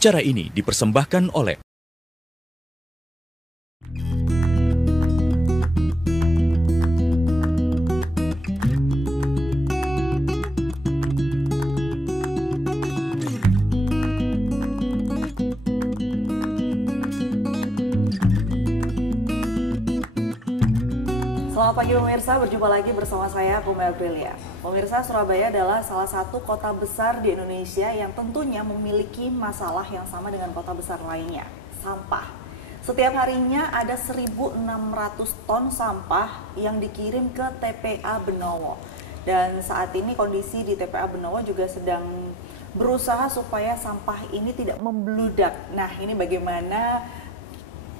Acara ini dipersembahkan oleh Selamat pagi pemirsa, berjumpa lagi bersama saya Bumi Aprilia. Pemirsa, Surabaya adalah salah satu kota besar di Indonesia yang tentunya memiliki masalah yang sama dengan kota besar lainnya, sampah. Setiap harinya ada 1.600 ton sampah yang dikirim ke TPA Benowo. Dan saat ini kondisi di TPA Benowo juga sedang berusaha supaya sampah ini tidak membludak. Nah, ini bagaimana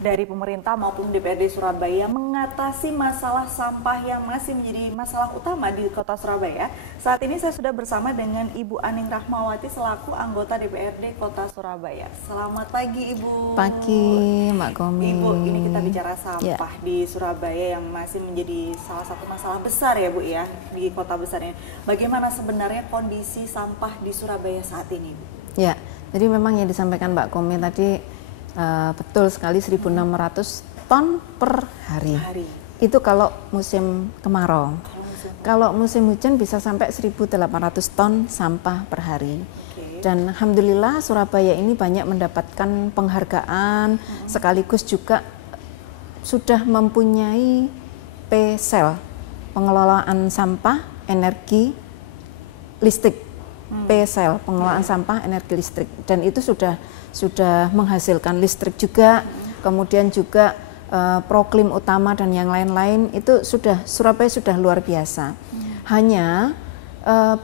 dari pemerintah maupun DPRD Surabaya mengatasi masalah sampah yang masih menjadi masalah utama di kota Surabaya. Saat ini saya sudah bersama dengan Ibu Aning Rahmawati selaku anggota DPRD Kota Surabaya. Selamat pagi Ibu. Pagi Mbak Komi. Ibu, ini kita bicara sampah di Surabaya yang masih menjadi salah satu masalah besar ya Bu ya di kota besar ini. Bagaimana sebenarnya kondisi sampah di Surabaya saat ini Bu? Ya, jadi memang yang disampaikan Mbak Komi tadi betul sekali, 1.600 ton per hari. Itu kalau musim kemarau. Kalau musim hujan bisa sampai 1.800 ton sampah per hari. Dan alhamdulillah Surabaya ini banyak mendapatkan penghargaan, sekaligus juga sudah mempunyai PSEL, pengelolaan sampah energi listrik. PSEL, pengelolaan sampah energi listrik, dan itu sudah menghasilkan listrik juga, kemudian juga proklim utama dan yang lain-lain itu Surabaya sudah luar biasa. Hanya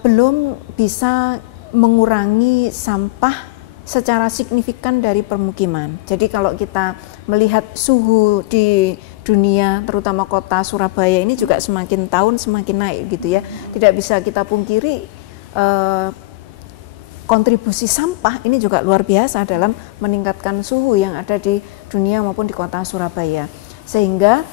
belum bisa mengurangi sampah secara signifikan dari permukiman. Jadi kalau kita melihat suhu di dunia, terutama kota Surabaya ini juga semakin tahun semakin naik gitu ya. Tidak bisa kita pungkiri kontribusi sampah ini juga luar biasa dalam meningkatkan suhu yang ada di dunia maupun di kota Surabaya. Sehingga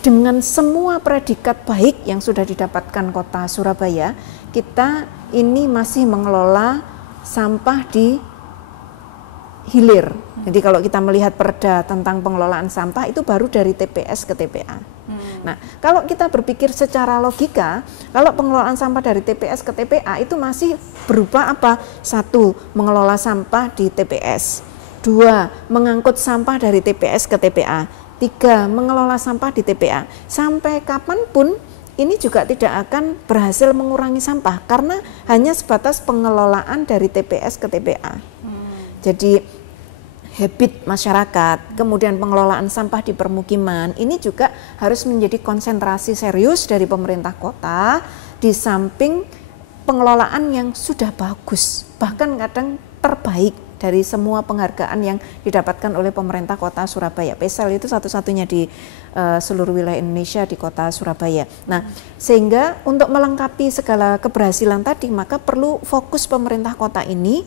dengan semua predikat baik yang sudah didapatkan kota Surabaya, kita ini masih mengelola sampah di hilir. Jadi kalau kita melihat perda tentang pengelolaan sampah itu baru dari TPS ke TPA. Nah, kalau kita berpikir secara logika, kalau pengelolaan sampah dari TPS ke TPA itu masih berupa apa? 1. Mengelola sampah di TPS. 2. Mengangkut sampah dari TPS ke TPA. 3. Mengelola sampah di TPA. Sampai kapanpun ini juga tidak akan berhasil mengurangi sampah karena hanya sebatas pengelolaan dari TPS ke TPA. Jadi habit masyarakat, kemudian pengelolaan sampah di permukiman, ini juga harus menjadi konsentrasi serius dari pemerintah kota, di samping pengelolaan yang sudah bagus, bahkan kadang terbaik dari semua penghargaan yang didapatkan oleh pemerintah kota Surabaya. PSEL itu satu-satunya di seluruh wilayah Indonesia di kota Surabaya. Nah, sehingga untuk melengkapi segala keberhasilan tadi, maka perlu fokus pemerintah kota ini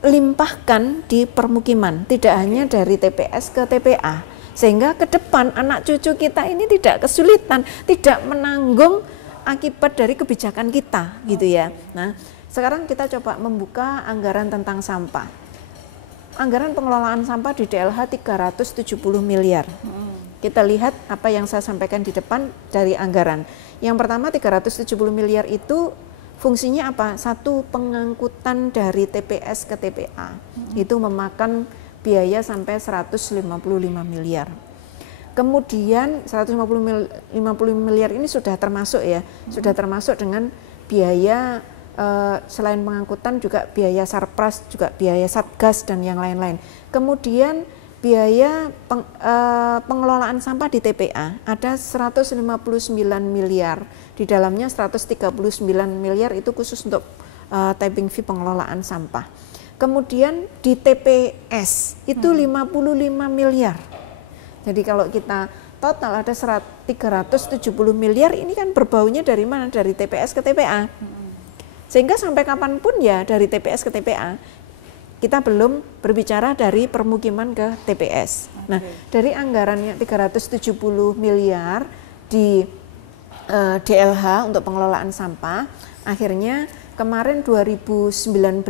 dilimpahkan di permukiman, tidak hanya dari TPS ke TPA, sehingga ke depan anak cucu kita ini tidak kesulitan, tidak menanggung akibat dari kebijakan kita, gitu ya. Nah, sekarang kita coba membuka anggaran tentang sampah. Anggaran pengelolaan sampah di DLH 370 miliar. Kita lihat apa yang saya sampaikan di depan dari anggaran. Yang pertama 370 miliar itu fungsinya apa? 1, pengangkutan dari TPS ke TPA. Itu memakan biaya sampai 155 miliar. Kemudian 150 miliar ini sudah termasuk ya, sudah termasuk dengan biaya selain pengangkutan juga biaya Sarpras, juga biaya Satgas dan yang lain-lain. Kemudian biaya pengelolaan sampah di TPA ada 159 miliar. Di dalamnya 139 miliar itu khusus untuk tapping fee pengelolaan sampah. Kemudian di TPS itu 55 miliar. Jadi kalau kita total ada 370 miliar, ini kan berbaunya dari mana? Dari TPS ke TPA. Sehingga sampai kapanpun ya dari TPS ke TPA, kita belum berbicara dari permukiman ke TPS. Nah, dari anggaran yang 370 miliar di DLH untuk pengelolaan sampah, akhirnya kemarin 2019,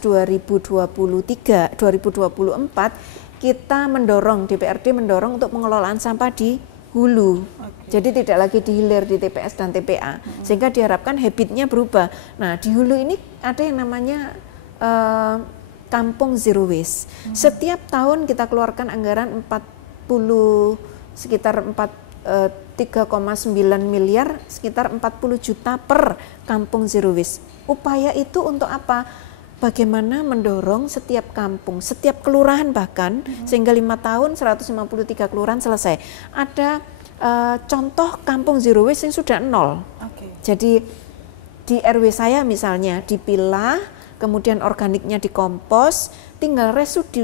2023, 2024 kita mendorong, DPRD mendorong untuk pengelolaan sampah di hulu. Jadi tidak lagi di hilir di TPS dan TPA, sehingga diharapkan habitnya berubah. Nah, di hulu ini ada yang namanya kampung zero waste. Setiap tahun kita keluarkan anggaran sekitar 3,9 miliar, sekitar 40 juta per kampung zero waste. Upaya itu untuk apa? Bagaimana mendorong setiap kampung, setiap kelurahan bahkan, sehingga 5 tahun 153 kelurahan selesai. Ada contoh kampung zero waste yang sudah 0. Jadi di RW saya misalnya dipilah, kemudian organiknya dikompos, tinggal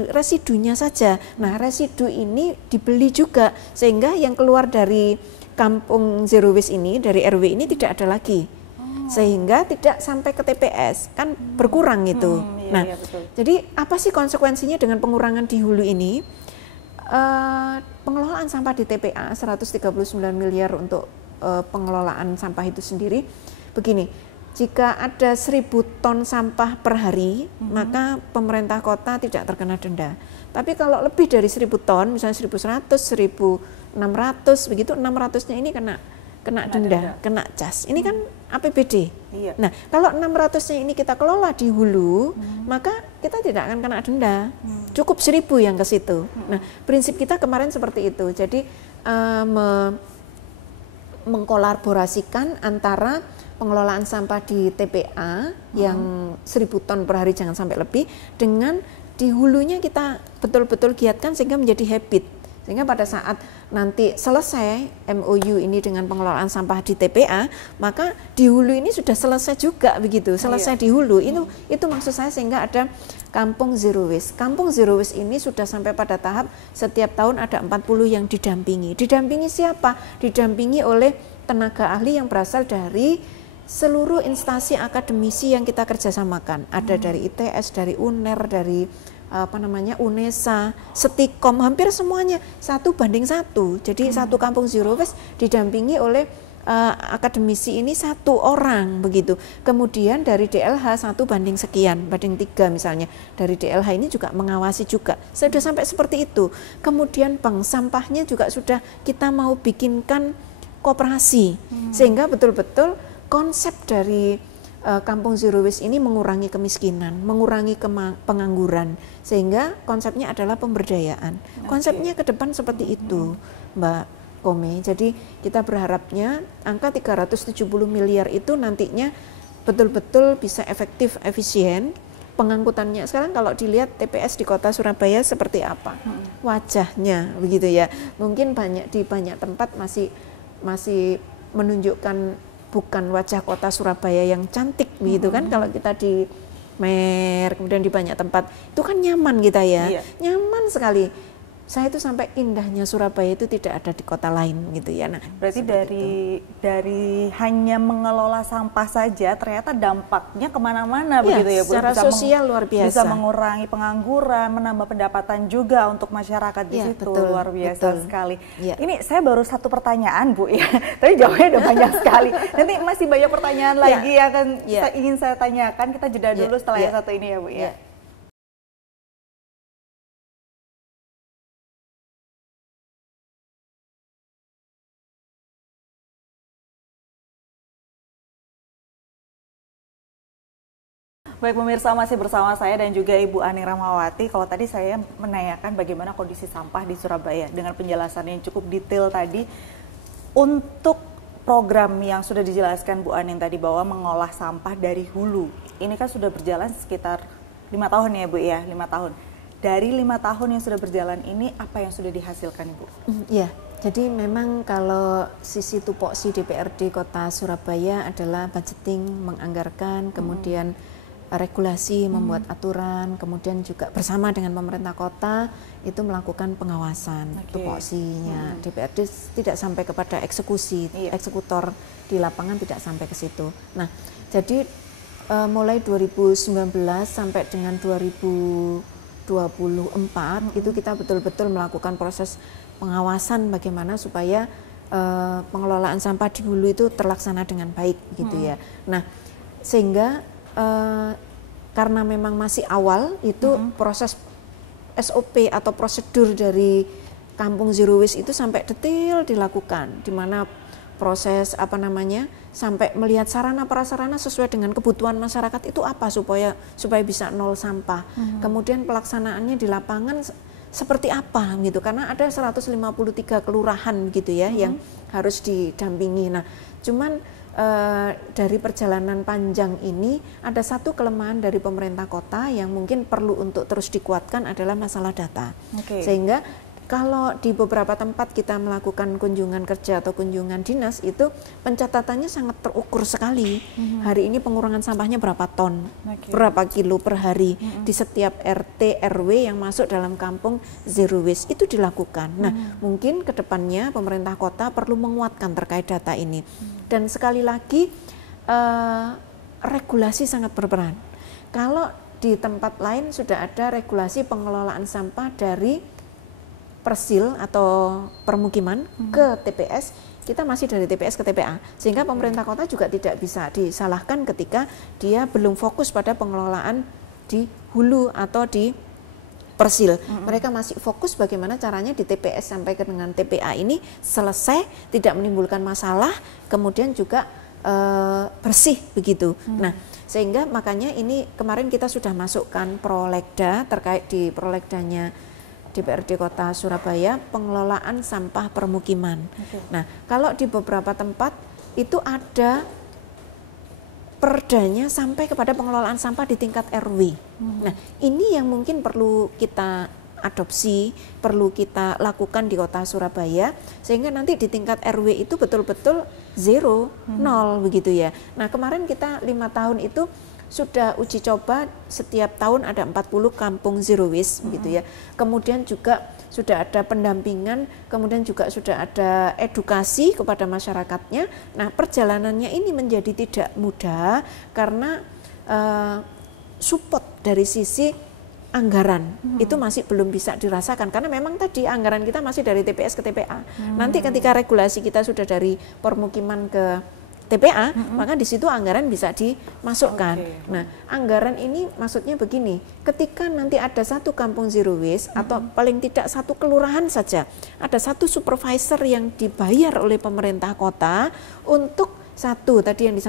residunya saja. Nah, residu ini dibeli juga, sehingga yang keluar dari kampung zero waste ini, dari RW ini tidak ada lagi. Sehingga tidak sampai ke TPS, kan berkurang itu. Iya, betul. Jadi apa sih konsekuensinya dengan pengurangan di hulu ini? Pengelolaan sampah di TPA 139 miliar untuk pengelolaan sampah itu sendiri. Begini, jika ada 1.000 ton sampah per hari, maka pemerintah kota tidak terkena denda. Tapi kalau lebih dari 1.000 ton, misalnya 1.100, 1.600, begitu 600-nya ini kena denda, kena cas. Ini kan APBD. Iya. Nah, kalau 600-nya ini kita kelola di hulu, maka kita tidak akan kena denda. Cukup 1.000 yang ke situ. Nah, prinsip kita kemarin seperti itu. Jadi mengkolaborasikan antara pengelolaan sampah di TPA yang 1.000 ton per hari, jangan sampai lebih, dengan di hulunya kita betul-betul giatkan sehingga menjadi habit. Sehingga pada saat nanti selesai MOU ini dengan pengelolaan sampah di TPA, maka di hulu ini sudah selesai juga begitu, selesai di hulu. Itu maksud saya, sehingga ada kampung zero waste. Kampung zero waste ini sudah sampai pada tahap setiap tahun ada 40 yang didampingi. Didampingi siapa? Didampingi oleh tenaga ahli yang berasal dari seluruh instansi akademisi yang kita kerjasamakan. Ada dari ITS, dari UNER, dari UNESA, Setikom, hampir semuanya 1:1. Jadi satu kampung zero waste didampingi oleh akademisi ini 1 orang begitu. Kemudian dari DLH 1:3 misalnya. Dari DLH ini juga mengawasi juga. Sudah sampai seperti itu. Kemudian bank sampahnya juga sudah kita mau bikinkan koperasi, sehingga betul-betul konsep dari kampung zero waste ini mengurangi kemiskinan, mengurangi pengangguran, sehingga konsepnya adalah pemberdayaan. Konsepnya ke depan seperti itu, Mbak Kome. Jadi kita berharapnya angka 370 miliar itu nantinya betul-betul bisa efektif, efisien. Pengangkutannya sekarang kalau dilihat TPS di Kota Surabaya seperti apa wajahnya, begitu ya. Mungkin di banyak tempat masih menunjukkan bukan wajah Kota Surabaya yang cantik begitu kan. Kalau kita di Mer, kemudian di banyak tempat itu kan nyaman kita ya. Nyaman sekali. Saya itu sampai indahnya Surabaya itu tidak ada di kota lain gitu ya. Nah, berarti dari hanya mengelola sampah saja ternyata dampaknya kemana-mana begitu ya Bu? Secara sosial luar biasa. Bisa mengurangi pengangguran, menambah pendapatan juga untuk masyarakat di situ. Betul, luar biasa sekali. Ya. Ini saya baru 1 pertanyaan Bu ya, tapi jawabnya udah banyak sekali. Nanti masih banyak pertanyaan lagi yang akan ingin saya tanyakan. Kita jeda dulu setelah yang satu ini ya Bu ya. Baik pemirsa, masih bersama saya dan juga Ibu Aning Rahmawati. Kalau tadi saya menanyakan bagaimana kondisi sampah di Surabaya dengan penjelasan yang cukup detail tadi. Untuk program yang sudah dijelaskan Bu Aning tadi bahwa mengolah sampah dari hulu, ini kan sudah berjalan sekitar 5 tahun ya Bu ya, 5 tahun. Dari 5 tahun yang sudah berjalan ini, apa yang sudah dihasilkan Ibu? Ya, jadi memang kalau sisi tupoksi DPRD Kota Surabaya adalah budgeting, menganggarkan, kemudian regulasi, membuat aturan, kemudian juga bersama dengan pemerintah kota itu melakukan pengawasan tupoksinya. DPRD tidak sampai kepada eksekusi, eksekutor di lapangan tidak sampai ke situ. Nah, jadi mulai 2019 sampai dengan 2024 itu kita betul-betul melakukan proses pengawasan bagaimana supaya pengelolaan sampah di hulu itu terlaksana dengan baik gitu ya. Nah, sehingga karena memang masih awal itu proses SOP atau prosedur dari Kampung Zero Waste itu sampai detail dilakukan, di mana proses sampai melihat sarana prasarana sesuai dengan kebutuhan masyarakat itu apa supaya bisa nol sampah. Kemudian pelaksanaannya di lapangan seperti apa gitu, karena ada 153 kelurahan gitu ya yang harus didampingi. Nah, cuman dari perjalanan panjang ini ada satu kelemahan dari pemerintah kota yang mungkin perlu untuk terus dikuatkan adalah masalah data. Sehingga kalau di beberapa tempat kita melakukan kunjungan kerja atau kunjungan dinas itu pencatatannya sangat terukur sekali. Hari ini pengurangan sampahnya berapa ton, berapa kilo per hari di setiap RT RW yang masuk dalam kampung Zero Waste itu dilakukan. Nah, mungkin kedepannya pemerintah kota perlu menguatkan terkait data ini. Dan sekali lagi regulasi sangat berperan. Kalau di tempat lain sudah ada regulasi pengelolaan sampah dari persil atau permukiman ke TPS, kita masih dari TPS ke TPA, sehingga pemerintah kota juga tidak bisa disalahkan ketika dia belum fokus pada pengelolaan di hulu atau di persil. Mereka masih fokus bagaimana caranya di TPS sampai ke dengan TPA ini selesai, tidak menimbulkan masalah, kemudian juga bersih begitu. Nah, sehingga makanya ini kemarin kita sudah masukkan prolegda terkait di prolegdanya DPRD Kota Surabaya pengelolaan sampah permukiman. Nah, kalau di beberapa tempat itu ada perdanya sampai kepada pengelolaan sampah di tingkat RW. Nah, ini yang mungkin perlu kita adopsi, perlu kita lakukan di Kota Surabaya sehingga nanti di tingkat RW itu betul-betul zero, nol begitu ya. Nah, kemarin kita 5 tahun itu sudah uji coba setiap tahun ada 40 kampung zero waste gitu ya. Kemudian juga sudah ada pendampingan, kemudian juga sudah ada edukasi kepada masyarakatnya. Nah, perjalanannya ini menjadi tidak mudah karena support dari sisi anggaran itu masih belum bisa dirasakan karena memang tadi anggaran kita masih dari TPS ke TPA. Nanti ketika regulasi kita sudah dari permukiman ke TPA, maka di situ anggaran bisa dimasukkan. Nah, anggaran ini maksudnya begini, ketika nanti ada satu kampung zero waste atau paling tidak satu kelurahan saja, ada satu supervisor yang dibayar oleh pemerintah kota untuk satu tadi yang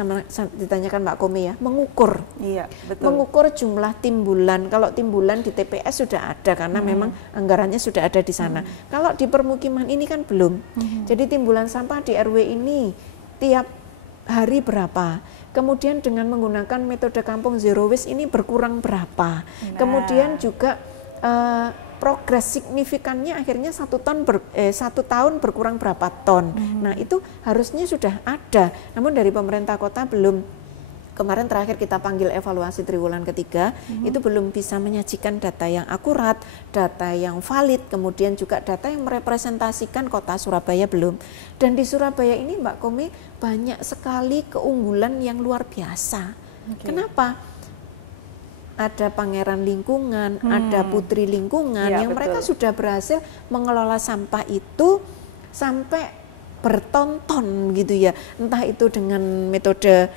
ditanyakan Mbak Komi ya, mengukur. Iya, betul. Mengukur jumlah timbulan. Kalau timbulan di TPS sudah ada karena memang anggarannya sudah ada di sana. Kalau di permukiman ini kan belum. Jadi timbulan sampah di RW ini tiap hari berapa, kemudian dengan menggunakan metode kampung zero waste ini berkurang berapa, kemudian juga progres signifikannya akhirnya 1 tahun berkurang berapa ton. Nah, itu harusnya sudah ada, namun dari pemerintah kota belum. Kemarin terakhir kita panggil evaluasi triwulan ketiga, itu belum bisa menyajikan data yang akurat, data yang valid, kemudian juga data yang merepresentasikan kota Surabaya belum. Dan di Surabaya ini Mbak Komi banyak sekali keunggulan yang luar biasa. Kenapa? Ada pangeran lingkungan, ada putri lingkungan yang mereka sudah berhasil mengelola sampah itu sampai bertonton gitu ya. Entah itu dengan metode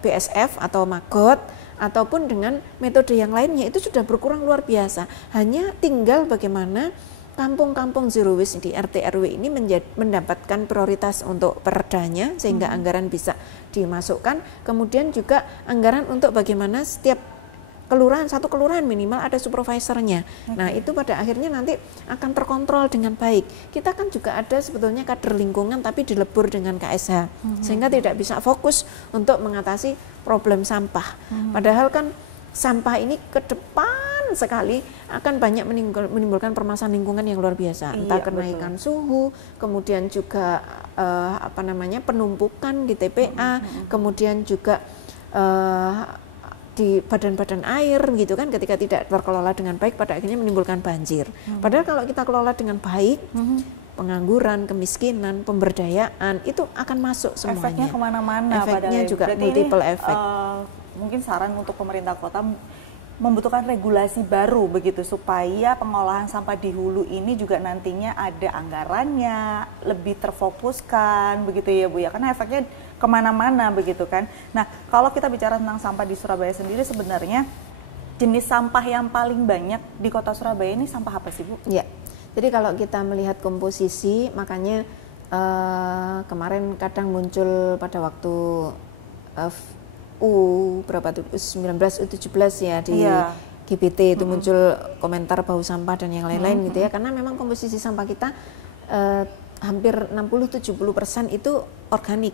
BSF atau Magot ataupun dengan metode yang lainnya itu sudah berkurang luar biasa. Hanya tinggal bagaimana kampung-kampung zero waste di RT RW ini mendapatkan prioritas untuk perdanya sehingga anggaran bisa dimasukkan. Kemudian juga anggaran untuk bagaimana setiap kelurahan, satu kelurahan minimal ada supervisornya. Nah, itu pada akhirnya nanti akan terkontrol dengan baik. Kita kan juga ada sebetulnya kader lingkungan tapi dilebur dengan KSH sehingga tidak bisa fokus untuk mengatasi problem sampah. Padahal kan sampah ini ke depan sekali akan banyak menimbulkan permasalahan lingkungan yang luar biasa. Entah kenaikan suhu, kemudian juga penumpukan di TPA, kemudian juga di badan-badan air gitu kan, ketika tidak terkelola dengan baik pada akhirnya menimbulkan banjir. Padahal kalau kita kelola dengan baik, pengangguran, kemiskinan, pemberdayaan itu akan masuk semuanya. Efeknya kemana-mana. Efeknya juga multiple efek. Mungkin saran untuk pemerintah kota membutuhkan regulasi baru begitu supaya pengolahan sampah di hulu ini juga nantinya ada anggarannya, lebih terfokuskan begitu ya Bu ya, karena efeknya kemana-mana begitu kan. Nah kalau kita bicara tentang sampah di Surabaya sendiri, sebenarnya jenis sampah yang paling banyak di kota Surabaya ini sampah apa sih Bu? Ya, jadi kalau kita melihat komposisi, makanya kemarin kadang muncul pada waktu berapa tuh, U19, U17 ya di GBT itu muncul komentar bau sampah dan yang lain-lain gitu ya, karena memang komposisi sampah kita hampir 60-70% itu organik.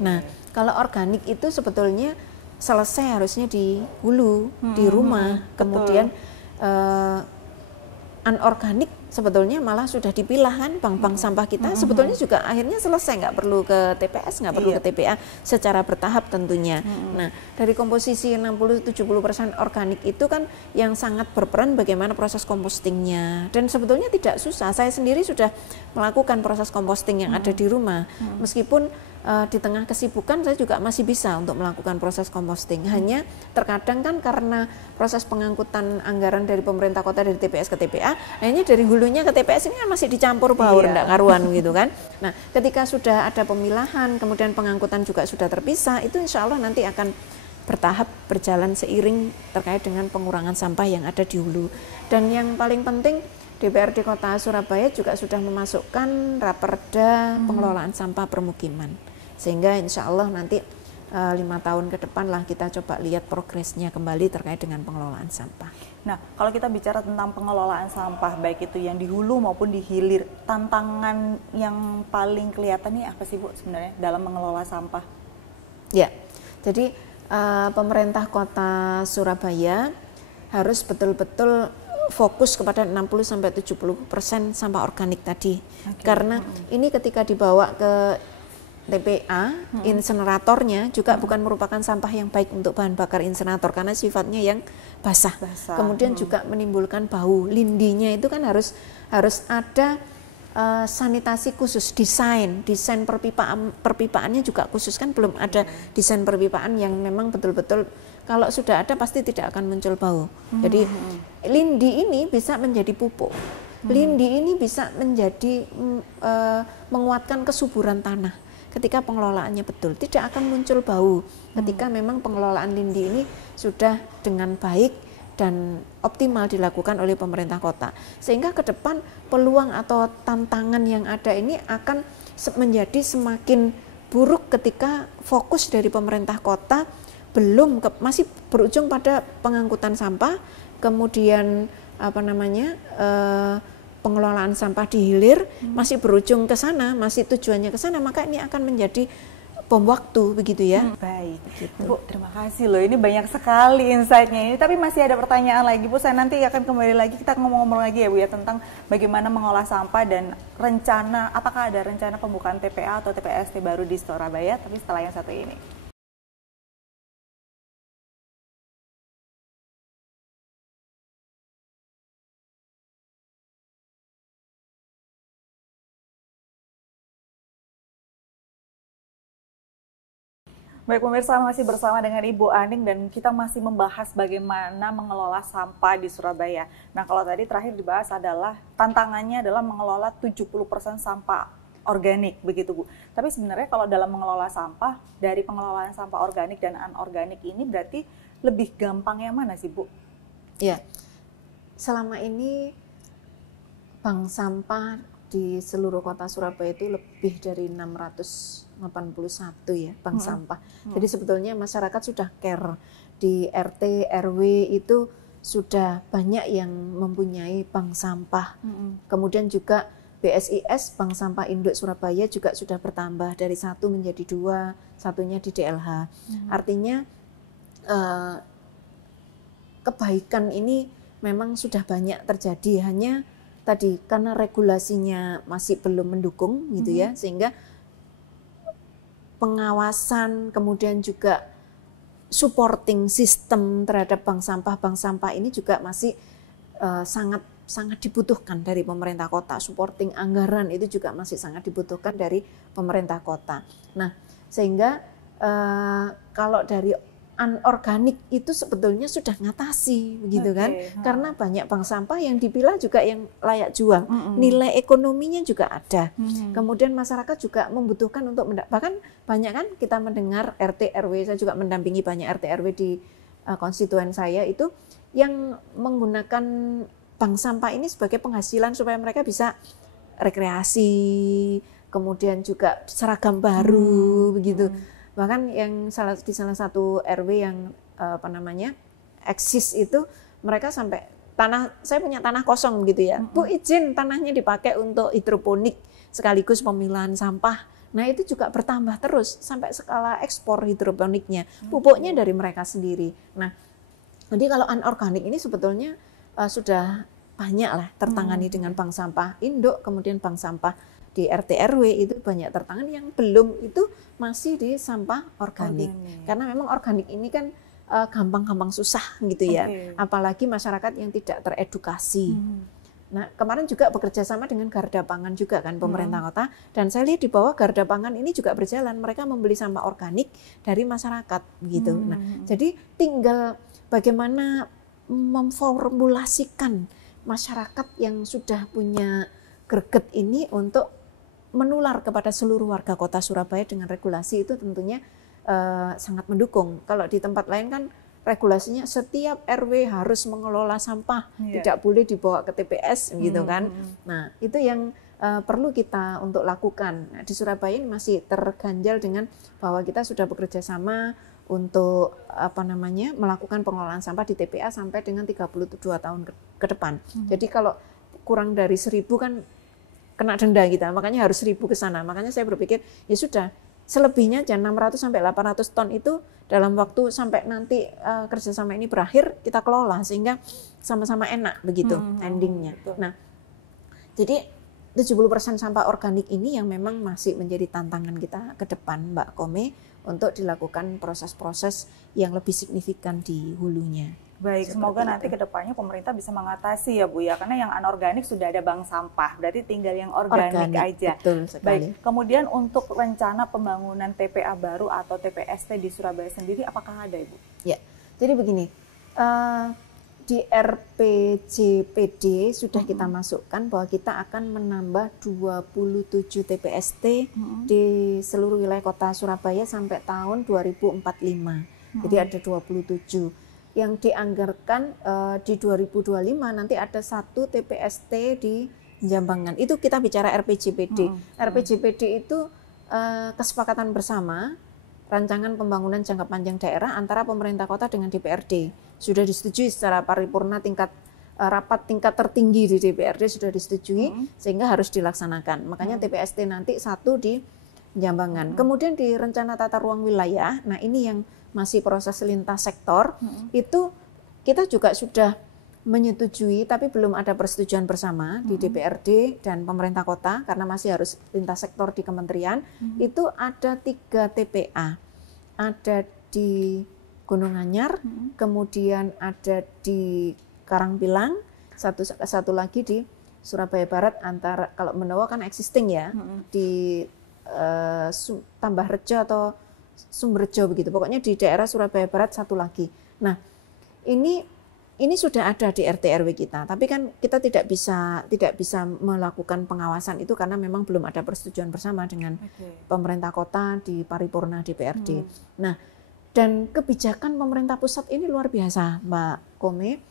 Nah kalau organik itu sebetulnya selesai harusnya di hulu, di rumah, kemudian anorganik sebetulnya malah sudah dipilah kan bank-bank sampah kita, sebetulnya juga akhirnya selesai, nggak perlu ke TPS, nggak perlu ke TPA, secara bertahap tentunya. Nah dari komposisi 60-70% organik itu kan yang sangat berperan bagaimana proses compostingnya, dan sebetulnya tidak susah. Saya sendiri sudah melakukan proses composting yang ada di rumah, meskipun di tengah kesibukan saya juga masih bisa untuk melakukan proses composting. Hanya terkadang kan karena proses pengangkutan anggaran dari pemerintah kota dari TPS ke TPA, akhirnya dari hulunya ke TPS ini kan masih dicampur baur, enggak karuan gitu kan. Nah ketika sudah ada pemilahan, kemudian pengangkutan juga sudah terpisah, itu insya Allah nanti akan bertahap berjalan seiring terkait dengan pengurangan sampah yang ada di hulu. Dan yang paling penting, DPRD Kota Surabaya juga sudah memasukkan raperda pengelolaan sampah permukiman, sehingga insya Allah nanti 5 tahun ke depan lah kita coba lihat progresnya kembali terkait dengan pengelolaan sampah. Nah kalau kita bicara tentang pengelolaan sampah baik itu yang di hulu maupun di hilir, tantangan yang paling kelihatan nih apa sih Bu sebenarnya dalam mengelola sampah? Ya, jadi pemerintah Kota Surabaya harus betul-betul fokus kepada 60-70% sampah organik tadi. Karena ini ketika dibawa ke TPA, inseneratornya juga bukan merupakan sampah yang baik untuk bahan bakar insenerator karena sifatnya yang basah. Kemudian juga menimbulkan bau. Lindinya itu kan harus ada sanitasi khusus, desain perpipaannya juga khusus, kan belum ada desain perpipaan yang memang betul-betul kalau sudah ada pasti tidak akan muncul bau. Jadi lindi ini bisa menjadi pupuk. Lindi ini bisa menjadi menguatkan kesuburan tanah. Ketika pengelolaannya betul, tidak akan muncul bau. Ketika memang pengelolaan lindi ini sudah dengan baik dan optimal dilakukan oleh pemerintah kota, sehingga ke depan peluang atau tantangan yang ada ini akan menjadi semakin buruk ketika fokus dari pemerintah kota masih berujung pada pengangkutan sampah, kemudian pengelolaan sampah di hilir masih berujung ke sana, masih tujuannya ke sana, maka ini akan menjadi bom waktu begitu ya. Baik, gitu. Bu, terima kasih loh. Ini banyak sekali insight-nya ini. Tapi masih ada pertanyaan lagi, Bu. Saya nanti akan kembali lagi, kita ngomong-ngomong lagi ya, Bu ya, tentang bagaimana mengolah sampah dan rencana, apakah ada rencana pembukaan TPA atau TPST baru di Surabaya, tapi setelah yang satu ini. Baik pemirsa, masih bersama dengan Ibu Aning dan kita masih membahas bagaimana mengelola sampah di Surabaya. Nah kalau tadi terakhir dibahas adalah tantangannya adalah mengelola 70% sampah organik begitu Bu. Tapi sebenarnya kalau dalam mengelola sampah, dari pengelolaan sampah organik dan anorganik ini berarti lebih gampang yang mana sih Bu? Ya, selama ini bank sampah di seluruh kota Surabaya itu lebih dari 681 ya bank sampah. Jadi sebetulnya masyarakat sudah care, di RT RW itu sudah banyak yang mempunyai bank sampah. Kemudian juga BSIS Bank Sampah Induk Surabaya juga sudah bertambah dari 1 menjadi 2, satunya di DLH. Artinya kebaikan ini memang sudah banyak terjadi, hanya tadi karena regulasinya masih belum mendukung gitu ya, sehingga pengawasan kemudian juga supporting sistem terhadap bank sampah ini juga masih sangat dibutuhkan dari pemerintah kota. Supporting anggaran itu juga masih sangat dibutuhkan dari pemerintah kota. Nah, sehingga kalau dari anorganik itu sebetulnya sudah ngatasi begitu kan, karena banyak bank sampah yang dipilah juga yang layak jual, nilai ekonominya juga ada. Kemudian masyarakat juga membutuhkan untuk bahkan banyak kan kita mendengar RT RW, saya juga mendampingi banyak RT RW di konstituen saya itu yang menggunakan bank sampah ini sebagai penghasilan supaya mereka bisa rekreasi, kemudian juga seragam baru begitu. Bahkan yang di salah satu RW yang eksis itu mereka sampai saya punya tanah kosong gitu ya. Bu, izin tanahnya dipakai untuk hidroponik sekaligus pemilahan sampah. Nah, itu juga bertambah terus sampai skala ekspor hidroponiknya. Pupuknya dari mereka sendiri. Nah, jadi kalau anorganik ini sebetulnya sudah banyak lah tertangani dengan bank sampah induk, kemudian bank sampah di RT RW itu banyak tertangani, yang belum itu masih di sampah organik. Karena memang organik ini kan gampang-gampang susah gitu ya, apalagi masyarakat yang tidak teredukasi. Nah, kemarin juga bekerja sama dengan Garda Pangan juga kan pemerintah kota, dan saya lihat di bawah Garda Pangan ini juga berjalan, mereka membeli sampah organik dari masyarakat begitu. Nah, jadi tinggal bagaimana memformulasikan masyarakat yang sudah punya greget ini untuk menular kepada seluruh warga kota Surabaya dengan regulasi itu tentunya sangat mendukung. Kalau di tempat lain kan regulasinya setiap RW harus mengelola sampah, tidak boleh dibawa ke TPS gitu kan. Nah, itu yang perlu kita untuk lakukan. Nah, di Surabaya ini masih terganjal dengan bahwa kita sudah bekerja sama untuk melakukan pengelolaan sampah di TPA sampai dengan 32 tahun ke depan. Jadi kalau kurang dari 1.000 kan kena denda kita, makanya harus 1.000 ke sana. Makanya saya berpikir ya sudah, selebihnya jangan 600 sampai 800 ton itu dalam waktu sampai nanti kerjasama ini berakhir kita kelola sehingga sama-sama enak begitu endingnya. Nah, jadi 70% sampah organik ini yang memang masih menjadi tantangan kita ke depan, Mbak Kome, untuk dilakukan proses-proses yang lebih signifikan di hulunya. Baik, semoga nanti ke depannya pemerintah bisa mengatasi ya Bu ya, karena yang anorganik sudah ada bank sampah, berarti tinggal yang organik aja. Betul sekali. Baik, kemudian untuk rencana pembangunan TPA baru atau TPST di Surabaya sendiri apakah ada Ibu? Ya, jadi begini, di RPJPD sudah kita masukkan bahwa kita akan menambah 27 TPST di seluruh wilayah kota Surabaya sampai tahun 2045. Jadi ada 27. Yang dianggarkan di 2025 nanti ada 1 TPST di Jambangan. Itu kita bicara RPJPD. RPJPD itu kesepakatan bersama rancangan pembangunan jangka panjang daerah antara pemerintah kota dengan DPRD. Sudah disetujui secara paripurna rapat tingkat tertinggi di DPRD sudah disetujui sehingga harus dilaksanakan. Makanya TPST nanti 1 di Jambangan. Kemudian di rencana tata ruang wilayah, nah ini yang masih proses lintas sektor, itu kita juga sudah menyetujui tapi belum ada persetujuan bersama di DPRD dan pemerintah kota karena masih harus lintas sektor di kementerian. Itu ada 3 TPA, ada di Gunung Anyar, kemudian ada di Karangpilang, satu lagi di Surabaya Barat, antara kalau Benowo kan existing ya, di Tambah Rejo atau Sumberjo begitu. Pokoknya di daerah Surabaya Barat 1 lagi. Nah, ini sudah ada di RT RW kita, tapi kan kita tidak bisa melakukan pengawasan itu karena memang belum ada persetujuan bersama dengan pemerintah kota di paripurna DPRD. Nah, dan kebijakan pemerintah pusat ini luar biasa, Mbak Kome,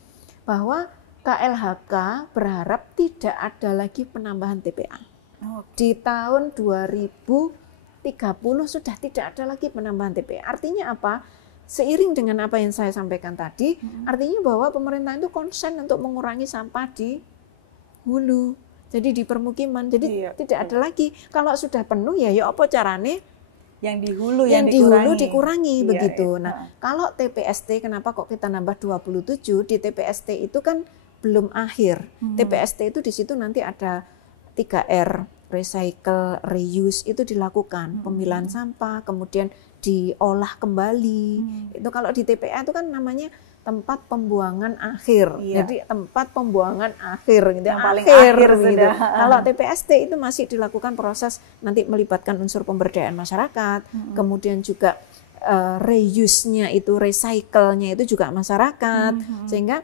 bahwa KLHK berharap tidak ada lagi penambahan TPA. Di tahun 2030 sudah tidak ada lagi penambahan TPA. Artinya apa? Seiring dengan apa yang saya sampaikan tadi, artinya bahwa pemerintah itu konsen untuk mengurangi sampah di hulu, jadi di permukiman. Jadi tidak ada lagi. Kalau sudah penuh ya apa carane? Yang di hulu dikurangi begitu. Nah, kalau TPST kenapa kok kita nambah 27? Di TPST itu kan belum akhir. TPST itu di situ nanti ada 3R, recycle, reuse itu dilakukan, pemilahan sampah, kemudian diolah kembali. Itu kalau di TPA itu kan namanya tempat pembuangan akhir. Jadi tempat pembuangan akhir gitu, yang paling akhir gitu. Kalau TPST itu masih dilakukan proses nanti melibatkan unsur pemberdayaan masyarakat, kemudian juga reuse-nya itu, recycle-nya itu juga masyarakat, sehingga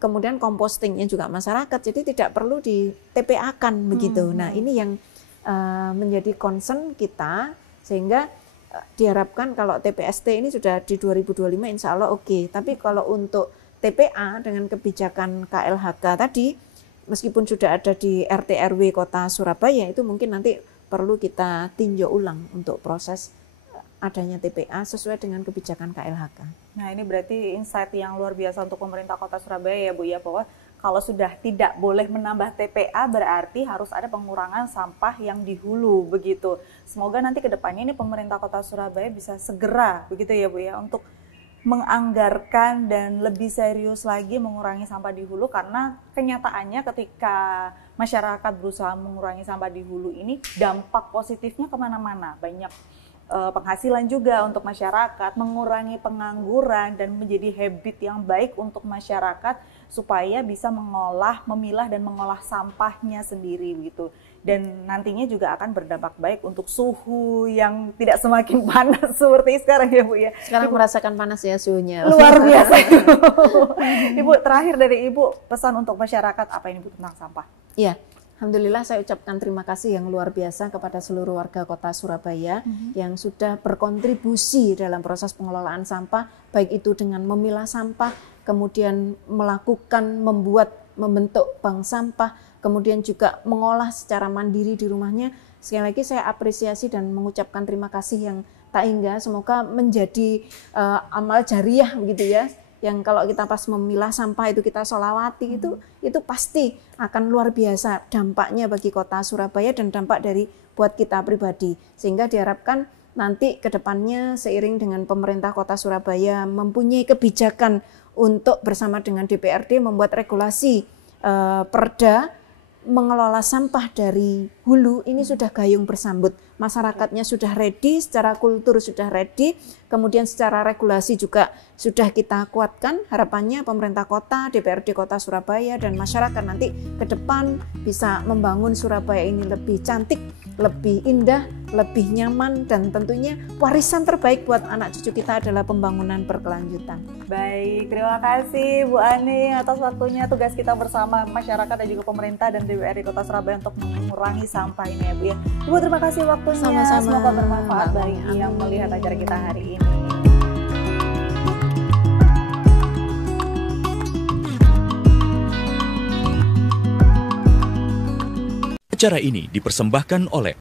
kemudian compostingnya juga masyarakat, jadi tidak perlu di TPA-kan begitu. Nah ini yang menjadi concern kita, sehingga diharapkan kalau TPST ini sudah di 2025 insya Allah oke. Tapi kalau untuk TPA dengan kebijakan KLHK tadi, meskipun sudah ada di RT RW Kota Surabaya, itu mungkin nanti perlu kita tinjau ulang untuk proses adanya TPA sesuai dengan kebijakan KLHK. Nah ini berarti insight yang luar biasa untuk pemerintah Kota Surabaya ya Bu ya, bahwa kalau sudah tidak boleh menambah TPA berarti harus ada pengurangan sampah yang di hulu begitu. Semoga nanti ke depannya ini pemerintah Kota Surabaya bisa segera begitu ya Bu ya, untuk menganggarkan dan lebih serius lagi mengurangi sampah di hulu, karena kenyataannya ketika masyarakat berusaha mengurangi sampah di hulu ini dampak positifnya kemana-mana, banyak penghasilan juga untuk masyarakat, mengurangi pengangguran dan menjadi habit yang baik untuk masyarakat supaya bisa mengolah, memilah dan mengolah sampahnya sendiri begitu. Dan nantinya juga akan berdampak baik untuk suhu yang tidak semakin panas seperti sekarang ya Bu ya. Sekarang Ibu merasakan panas ya suhunya. Luar biasa. Ibu, terakhir dari Ibu, pesan untuk masyarakat apa ini Bu tentang sampah? Iya. Alhamdulillah saya ucapkan terima kasih yang luar biasa kepada seluruh warga Kota Surabaya yang sudah berkontribusi dalam proses pengelolaan sampah, baik itu dengan memilah sampah, kemudian membentuk bank sampah, kemudian juga mengolah secara mandiri di rumahnya. Sekali lagi saya apresiasi dan mengucapkan terima kasih yang tak hingga, semoga menjadi amal jariah begitu ya. Yang kalau kita pas memilah sampah itu kita sholawati, itu pasti akan luar biasa dampaknya bagi Kota Surabaya dan dampak dari buat kita pribadi. Sehingga diharapkan nanti ke depannya seiring dengan pemerintah Kota Surabaya mempunyai kebijakan untuk bersama dengan DPRD membuat regulasi perda mengelola sampah dari hulu, ini sudah gayung bersambut. Masyarakatnya sudah ready, secara kultur sudah ready, kemudian secara regulasi juga sudah kita kuatkan. Harapannya pemerintah kota, DPRD Kota Surabaya dan masyarakat nanti ke depan bisa membangun Surabaya ini lebih cantik, lebih indah, lebih nyaman, dan tentunya warisan terbaik buat anak cucu kita adalah pembangunan berkelanjutan. Baik, terima kasih Bu Ani atas waktunya. Tugas kita bersama masyarakat dan juga pemerintah dan DPRD Kota Surabaya untuk mengurangi sampah ini ya Bu ya. Ibu terima kasih waktunya. Sama-sama. Semoga bermanfaat bagi yang melihat acara kita hari ini. Acara ini dipersembahkan oleh